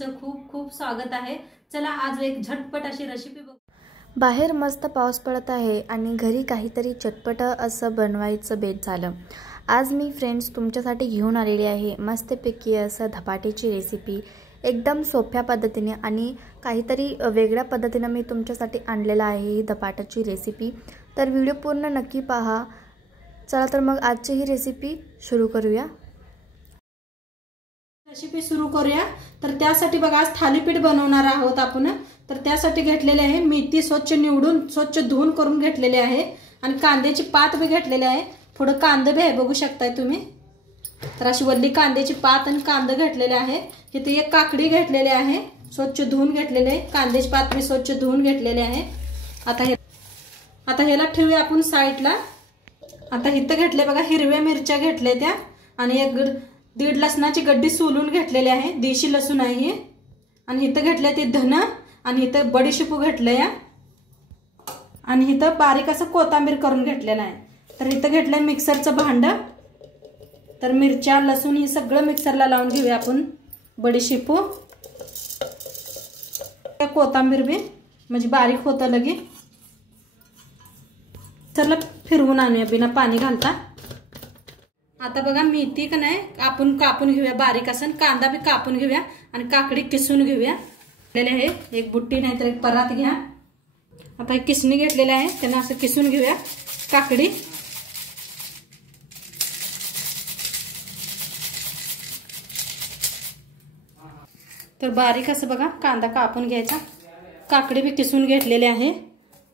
तुमचं खूप खूप स्वागत आहे। चला आज एक झटपट अशी रेसिपी बघू। बाहेर मस्त पाऊस पडत आहे आणि घरी काहीतरी चटपट असं बनवायचं बेत झालं। आज मी फ्रेंड्स तुमच्यासाठी घेऊन आलेली आहे मस्तपैकी असं धपाट्याची रेसिपी। एकदम सोप्या पद्धतीने आणि काहीतरी वेगळ्या पद्धतीने मी तुमच्यासाठी आणलेला आहे ही धपाट्याची रेसिपी। तर व्हिडिओ पूर्ण नक्की पहा। चला तर मग आजची ही रेसिपी सुरू करूया। रेसिपी सुरू करूया। तर त्यासाठी बघा आज थालीपीठ बनवणार आहोत आपण। तर त्यासाठी घेतलेले आहे मेथी स्वच्छ निवडून स्वच्छ धुवून करून घेतलेले आहे आणि कांद्याची पात भी घेतलेले आहे। थोडं कांदा भी आहे बघू शकताय तुम्ही। तर अशी वल्ली कांद्याची पात आणि कांदा घेतलेले आहे। इथे एक काकडी घेतलेली आहे स्वच्छ धुवून घेतलेले आहे। कांद्याची पात भी स्वच्छ धुवून घेतलेले आहे। आता ह्याला ठेवूया आपण साइडला। आता इथे घेतले बघा हिरव्या मिरच्या घेतल्या त्या आणि एक 1.5 लसणाची गड्डी सोलून घेतलेली आहे। देशी लसूण आहे आणि इथे घेतले ते धन आणि इथे बडीशेपू घेतले या आणि इथे बारीक असं कोथिंबीर करून घेतलेला आहे। तर इथे घेतले मिक्सरचं भांड। तर मिरच्या लसूण हे सगळं मिक्सरला लावून घेऊया आपण। बडीशेपू कोथिंबीर भी म्हणजे बारीक होतं लगे। चला फिरवून आणूया बिना पाणी घालता। आता बघा मेथी का नाही आपण कापून घेऊया बारीक असं। कांदा भी कापून घेऊया आणि काकडी किसून घेऊया। घेतलेले आहे एक बुट्टी नाही तर एक परात घ्या। आता एक किसणी घेतलेले आहे त्यांना असं किसून घेऊया काकडी। तर बारीक असं बघा कांदा कापून घ्यायचा। काकडी भी किसून घेतलेले आहे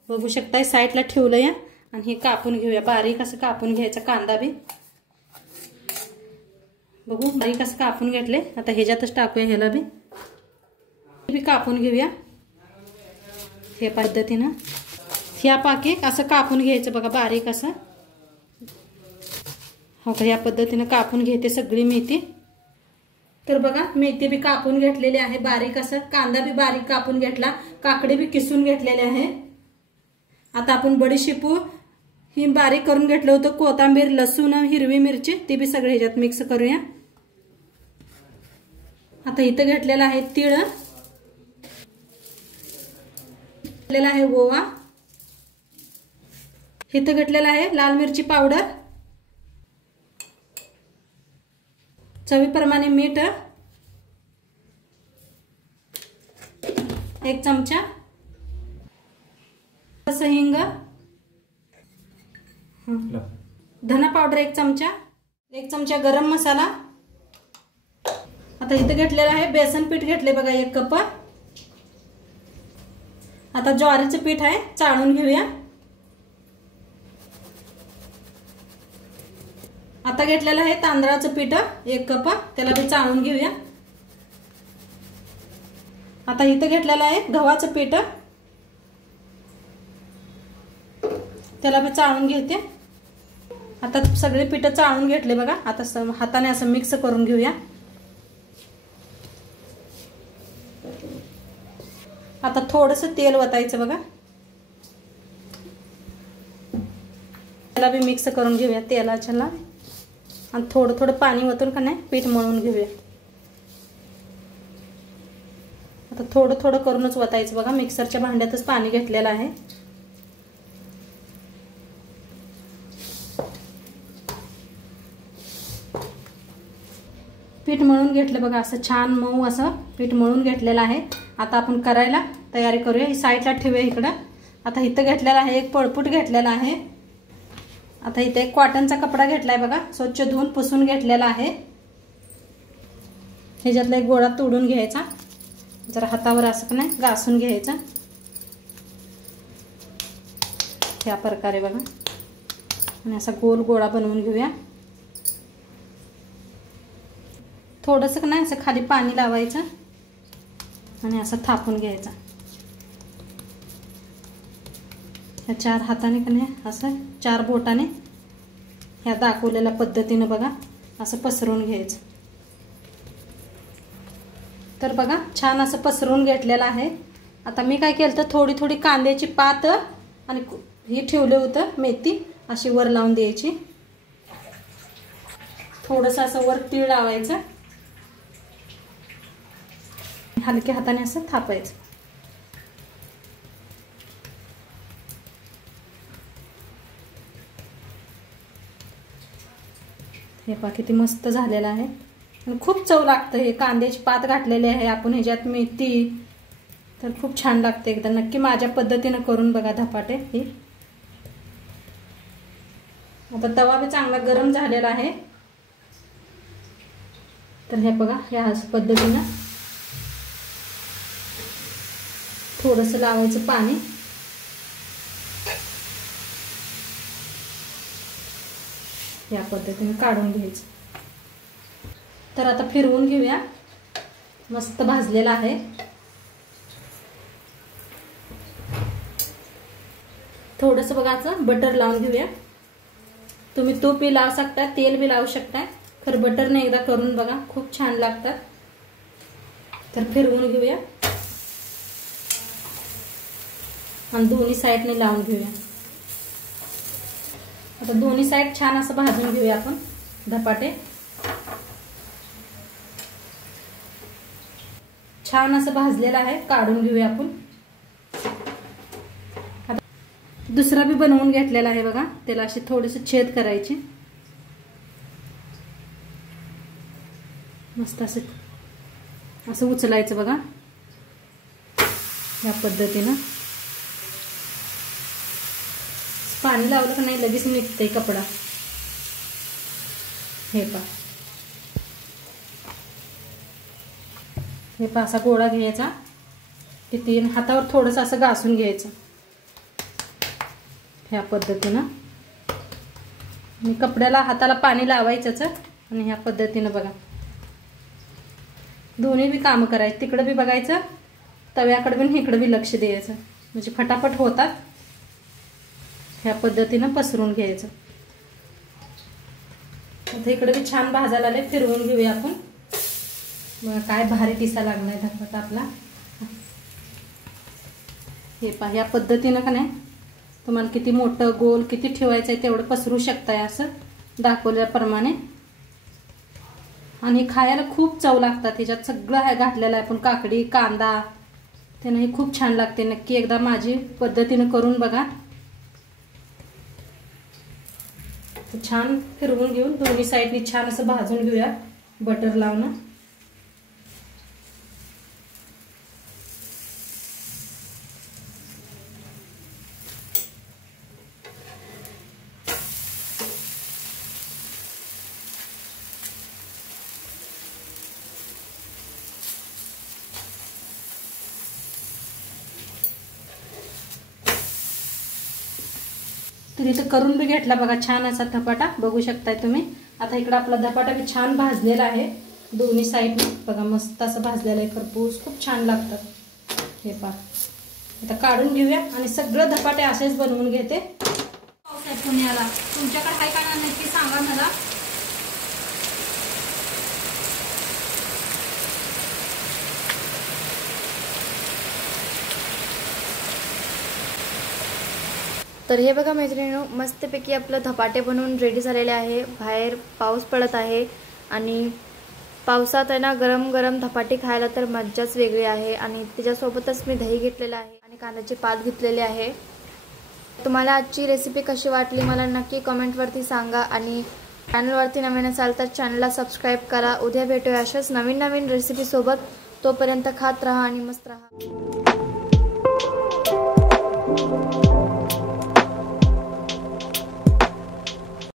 बघू शकताय साइडला ठेवलं या आणि हे कापून घेऊया बारीक असं कापून घ्यायचा कांदा भी। बघू बारीक असं कापून घेतले। आता ह्याच्यातच टाकूया ह्याला भी कापून घेऊया हे पद्धतीने। ह्या पाके असं कापून घ्यायचं बघा बारीक असं। हो का या पद्धतीने कापून घेते सगळी मेथी। तर बघा मेथी भी कापून घेतलेली आहे बारीक असं। कांदा भी बारीक कापून घेतला। काकडी भी किसून घेतलेले आहे। आता आपण बडीशेपू ही बारीक करून घेतलं होतं। कोथिंबीर लसूण हिरवी मिरची ते भी सगळे ह्याच्यात मिक्स करूया। आता इथं घेतलेला आहे तीळ घेतलेला आहे ओवा। इथं घेतलेला आहे लाल मिरची पावडर चवीप्रमाणे मीठ 1 चमचा हिंग धना पावडर 1 चमचा 1 चमचा गरम मसाला। आता इथे घेतलेला आहे बेसन पीठ घेतले बघा 1 कप। आता ज्वारीचं पीठ आहे चाळून घेऊया। आता घेतलेलं आहे तांदळाचं पीठ 1 कप त्याला भी चाळून घेऊया। आता इथे घेतलेलं आहे गव्हाचं पीठ त्याला भी चाळून घेते। आता सगळे पीठ चाळून घेतले बघा। आता हाताने असं मिक्स करून घेऊया। आता थोडंसं तेल वतायचं बघा। त्याला भी मिक्स करून घेऊया तेलाच्याला आणि थोडं थोडं पाणी वतून का नाही पीठ मळून घेऊया। आता थोडं थोडं करूनच वतायचं बघा। मिक्सरच्या भांड्यातच पाणी घेतलेलं आहे। पीठ मळून घेतलं बघा असं छान मऊ असं पीठ मळून घेतलेलं आहे। आता आपण करायला तयारी करूया। ही साइडला ठेवूया इकडं। आता इथं घेतलेला आहे एक पळपूट घेतलेला आहे। आता इथे एक कॉटनचा कपडा घेतलाय बघा स्वच्छ धुवून पुसून घेतलेला आहे। ह्याच्यातला एक गोळा तोडून घ्यायचा जरा हातावर असं नाही घासून घ्यायचा ह्या प्रकारे बघा आणि असा गोल गोळा बनवून घेऊया। थोडंसं नाही असं खाली पाणी लावायचं आणि असं थापून घ्यायचं। ह्या 4 हाताने का नाही असं 4 बोटाने ह्या दाखवलेल्या पद्धतीने बघा असं पसरवून घ्यायचं। तर बघा छान असं पसरवून घेतलेलं आहे। आता मी काय केलं तर थोडी थोडी कांद्याची पात आणि हे ठेवलं होतं मेथी अशी वर लावून द्यायची। थोडंसं असं वर तीळ लावायचं हलक्या हाताने असं थापायचं. हे पहा किती मस्त झालेलं आहे आणि खूप चव लागतं. हे कांद्याची पात घातलेली आहे आपण, ह्याच्यात मेथी, तर खूप छान लागते. एकदा नक्की माझ्या पद्धतीने करून बघा धपाटे. हे आता तवा बी चांगला गरम झालेला आहे. तर हे बघा ह्या पद्धतीने थोडंसं लावायचं पाणी. या पद्धतीने काढून घ्यायचं. तर आता फिरवून घेऊया. मस्त भाजलेला आहे. थोडंसं बघा असं बटर लावून घेऊया. तुम्ही तूप बी लावू शकता, तेल बी लावू शकता, खरं बटरने एकदा करून बघा, खूप छान लागतात. तर फिरवून घेऊया आणि दोन्ही साईडने लावून घेऊया. आता दोन्ही साईड छान असं भाजून घेऊया आपण धपाटे. छान असं भाजलेलं आहे, काढून घेऊया आपण. आता दुसरा बी बनवून घेतलेला आहे बघा. त्याला असे थोडेसे छेद करायचे. मस्त असं उचलायचं बघा या पद्धतीनं. पाणी लावलं का नाही लगेच निघतंय कपडा. हे पहा, हे पहा असा गोळा घ्यायचा. किती हातावर थोडंसं असं घासून घ्यायचं ह्या पद्धतीनं. आणि कपड्याला हाताला पाणी लावायचंच. आणि ह्या पद्धतीनं बघा दोन्ही बी कामं करायचं. तिकडं बी बघायचं, तव्याकडे बी इकडं बी लक्ष द्यायचं, म्हणजे फटाफट होतात. ह्या पद्धतीनं पसरून घ्यायचं. आता इकडे बी छान भाजायला आले. फिरवून घेऊया आपण. बघा काय भारी दिसा लागलाय धपाटा आपला. हे पहा या पद्धतीनं का नाही, तुम्हाला किती मोठं गोल किती ठेवायचं आहे तेवढं पसरू शकताय असं दाखवल्याप्रमाणे. आणि खायला खूप चव लागतात. ह्याच्यात सगळं आहे घातलेलं आहे आपण, काकडी, कांदा, त्यानं खूप छान लागते. नक्की एकदा माझी पद्धतीनं करून बघा. छान फिरवून घेऊन दोन्ही साईडनी छान असं भाजून घेऊया बटर लावून. तर इथं करून बी घेतला बघा छान असा धपाटा, बघू शकताय तुम्ही. आता इकडं आपला धपाटा बी छान भाजलेला आहे दोन्ही साईडने. बघा मस्त असं भाजलेलं आहे खरपूस, खूप छान लागतात. हे पहा आता काढून घेऊया. आणि सगळं धपाटे असेच बनवून घेते. पाऊस आहे पुण्याला, तुमच्याकडे आहे का नाही नक्की सांगा मला. तर हे बघा मैत्रिणींनो, मस्तपैकी आपलं धपाटे बनवून रेडी झालेले आहे. बाहेर पाऊस पडत आहे आणि पावसात आहे ना गरम गरम धपाटे खायला तर मज्जाच वेगळी आहे. आणि त्याच्यासोबतच मी दही घेतलेलं आहे आणि कांद्याचे पात घेतलेले आहे. तुम्हाला आजची रेसिपी कशी वाटली मला नक्की कमेंटवरती सांगा. आणि चॅनलवरती नवीन असाल तर चॅनलला सबस्क्राईब करा. उद्या भेटूया अशाच नवीन नवीन रेसिपीसोबत. तोपर्यंत खात राहा आणि मस्त राहा.